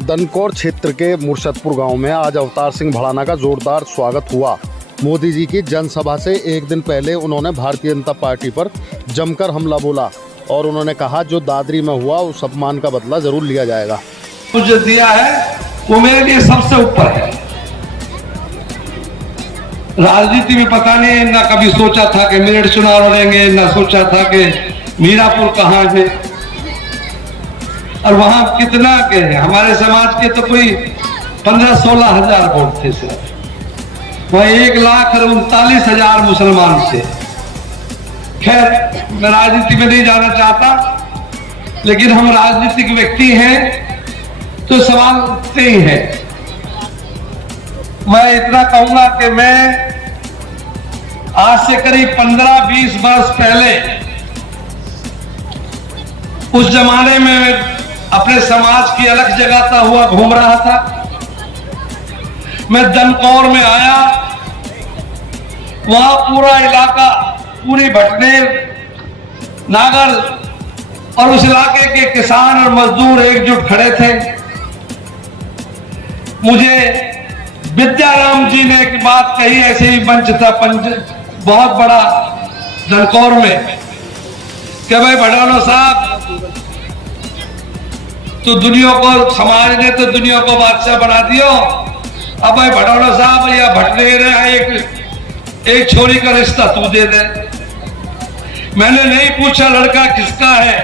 दनकौर क्षेत्र के मुर्शदपुर गांव में आज अवतार सिंह भड़ाना का जोरदार स्वागत हुआ। मोदी जी की जनसभा से एक दिन पहले उन्होंने भारतीय जनता पार्टी पर जमकर हमला बोला और उन्होंने कहा जो दादरी में हुआ उस अपमान का बदला जरूर लिया जाएगा। मुझे दिया है वो मेरे लिए सबसे ऊपर है। राजनीति में पता नहीं, ना कभी सोचा था कि मेरठ चुनाव लड़ेंगे, ना सोचा था कि मीरापुर कहाँ है और वहां कितना के हमारे समाज के तो कोई 15-16 हजार वोट थे सिर्फ, वह 1,39,000 मुसलमान थे। खैर मैं राजनीति में नहीं जाना चाहता, लेकिन हम राजनीतिक व्यक्ति हैं तो सवाल उठते ही हैं। मैं इतना कहूंगा कि मैं आज से करीब 15-20 वर्ष पहले उस जमाने में अपने समाज की अलग जगह हुआ घूम रहा था। मैं दनकौर में आया, वहां पूरा इलाका, पूरी भटनेर, नागर और उस इलाके के किसान और मजदूर एकजुट खड़े थे। मुझे विद्याराम जी ने एक बात कही, ऐसे ही मंच था बहुत बड़ा दनकौर में, कि भाई भड़ाना साहब तो दुनिया को, समाज ने तो दुनिया को बादशाह बना दियो, अब भाई भड़ाना साहब या भटनेर एक छोरी का रिश्ता तू दे दे। मैंने नहीं पूछा लड़का किसका है,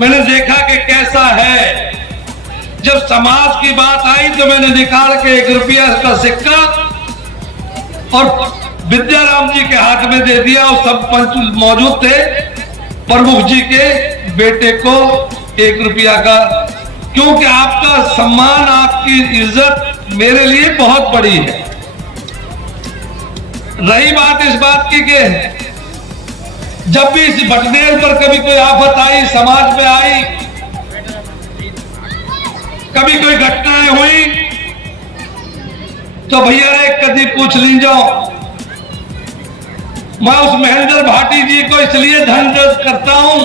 मैंने देखा कि कैसा है। जब समाज की बात आई तो मैंने निकाल के 1 रुपया का सिक्का और विद्याराम जी के हाथ में दे दिया। और सब पंच मौजूद थे, प्रमुख जी के बेटे को 1 रुपया का, क्योंकि आपका सम्मान, आपकी इज्जत मेरे लिए बहुत बड़ी है। रही बात इस बात की कि जब भी इस भटनेर पर कभी कोई आफत आई, समाज में आई, कभी कोई घटनाएं हुई, तो भैया एक कदी पूछ लीजो। मैं उस महेंद्र भाटी जी को इसलिए धन्यवाद करता हूं,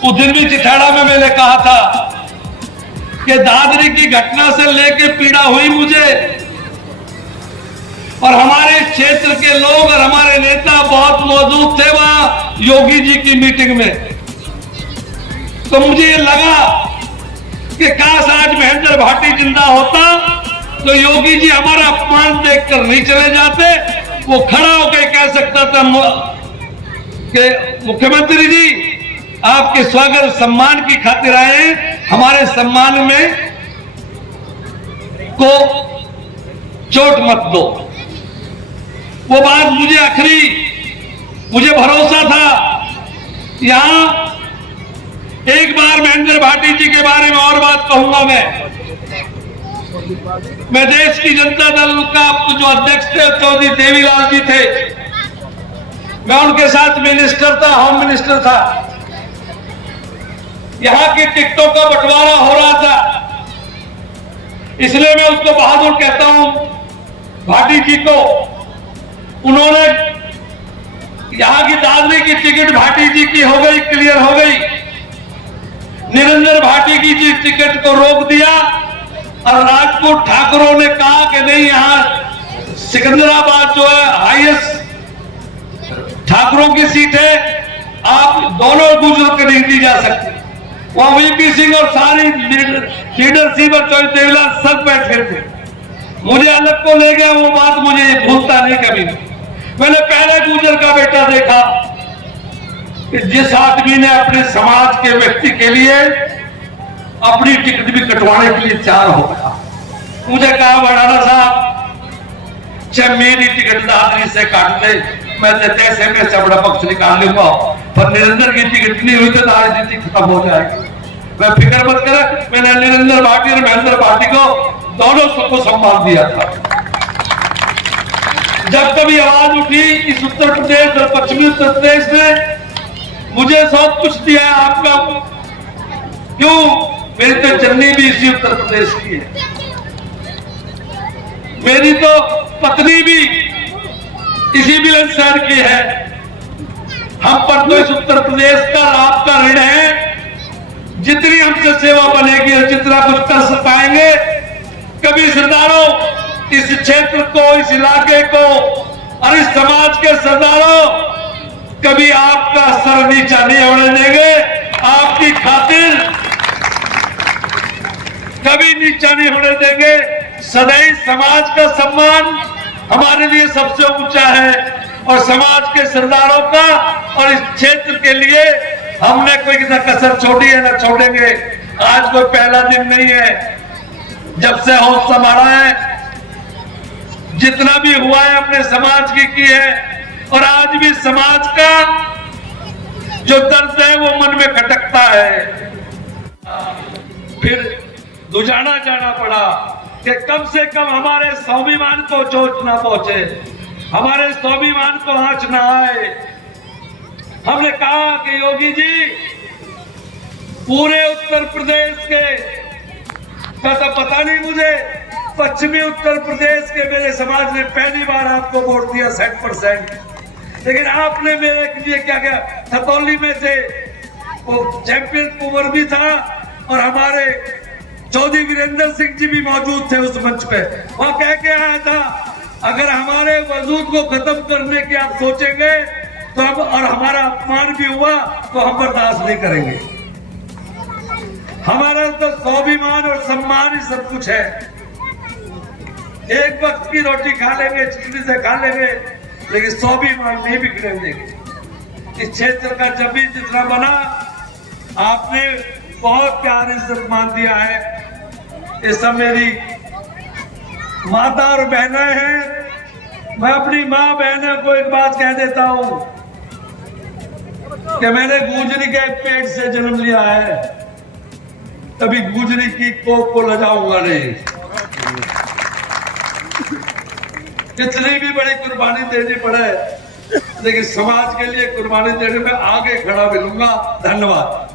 उस दिन भी चिठाड़ा में मैंने कहा था कि दादरी की घटना से लेके पीड़ा हुई मुझे, और हमारे क्षेत्र के लोग और हमारे नेता बहुत मौजूद थे वहां योगी जी की मीटिंग में। तो मुझे ये लगा कि काश आज महेंद्र भाटी जिंदा होता तो योगी जी हमारा अपमान देखकर नहीं चले जाते, वो खड़ा होकर कह सकता था कि मुख्यमंत्री जी आपके स्वागत सम्मान की खातिर आए, हमारे सम्मान में को चोट मत दो। वो बात मुझे आखिरी, मुझे भरोसा था। यहां एक बार महेंद्र भाटी जी के बारे में और बात कहूंगा। मैं देश की जनता दल का जो अध्यक्ष थे चौधरी देवीलाल जी थे, मैं उनके साथ मिनिस्टर था, होम मिनिस्टर था। यहां की टिकटों का बंटवारा हो रहा था, इसलिए मैं उसको बहादुर कहता हूं भाटी जी को। उन्होंने यहां की दादरी की टिकट भाटी जी की हो गई, क्लियर हो गई। निरंजन भाटी की जी टिकट को रोक दिया और राजपूत ठाकुरों ने कहा कि नहीं, यहां सिकंदराबाद जो है हाईएस्ट ठाकुरों की सीट है, आप दोनों गुजर के नहीं दी जा सकती। वहां वीपी सिंह और सारी लीडरशिप और चौधरी देवीलाल सब बैठे थे। मुझे अलग को ले गया, वो बात मुझे भूलता नहीं कभी। मैंने पहले गुजर का बेटा देखा कि जिस आदमी ने अपने समाज के व्यक्ति के लिए अपनी टिकट भी कटवाने के लिए तैयार हो गया। मुझे कहा भड़ाना साहब चाहे मेरी टिकट दादरी से काट दे, मैं जैसे में चबड़ा पक्ष निकाल लूंगा, पर निरंजन की टिकट नहीं हुई तो राजनीति खत्म हो जाएगी। मैं फिक्र मत कर, मैंने निरंजन भाटी और महेंद्र भाटी को दोनों सबको सम्मान दिया था। जब कभी आवाज उठी इस उत्तर प्रदेश और पश्चिमी उत्तर प्रदेश में, मुझे सब कुछ दिया है आपका। क्यों? मेरी तो जन्नी भी इसी उत्तर प्रदेश की है, मेरी तो पत्नी भी इसी बुलंदशहर की है। हम पर तो इस उत्तर प्रदेश का आपका ऋण है। जितनी हमसे सेवा बनेगी और जितना कुछ कर पाएंगे कभी सरदारों इस क्षेत्र को, इस इलाके को और इस समाज के सरदारों कभी आपका सर नीचा नहीं होने देंगे। आपकी खातिर कभी नीचा नहीं होने देंगे। सदैव समाज का सम्मान हमारे लिए सबसे ऊंचा है और समाज के सरदारों का और इस क्षेत्र के लिए हमने कोई ना कसर छोड़ी है ना छोड़ेंगे। आज कोई पहला दिन नहीं है जब से होश संभाला है। जितना भी हुआ है अपने समाज की है और आज भी समाज का जो दर्द है वो मन में खटकता है। फिर दुजाना जाना पड़ा कि कम से कम हमारे स्वाभिमान को चोट ना पहुंचे, हमारे स्वाभिमान को आंच ना आए। हमने कहा कि योगी जी पूरे उत्तर प्रदेश के का तो पता नहीं मुझे, पश्चिमी उत्तर प्रदेश के मेरे समाज ने पहली बार आपको वोट दिया 60%, लेकिन आपने मेरे लिए क्या क्या थतौली में से वो चैंपियन कुंवर भी था और हमारे चौधरी वीरेंद्र सिंह जी भी मौजूद थे उस मंच पे। वहां कह के आया था अगर हमारे वजूद को खत्म करने की आप सोचेंगे तो अब और हमारा अपमान भी हुआ तो हम बर्दाश्त नहीं करेंगे। हमारा तो स्वाभिमान और सम्मान ही सब कुछ है। एक वक्त की रोटी खा लेंगे, चिकनी से खा लेंगे, लेकिन स्वाभिमान नहीं बिगड़ने देंगे। इस क्षेत्र का जब भी जितना बना आपने बहुत प्यार इज्जत मान दिया है। ये सब मेरी माता और बहनें हैं। मैं अपनी माँ बहनों को एक बात कह देता हूं कि मैंने गुजरी के पेट से जन्म लिया है, कभी गुजरी की कोख को लजाऊंगा नहीं। कितनी भी बड़ी कुर्बानी देनी पड़े लेकिन समाज के लिए कुर्बानी देने में आगे खड़ा मिलूंगा। धन्यवाद।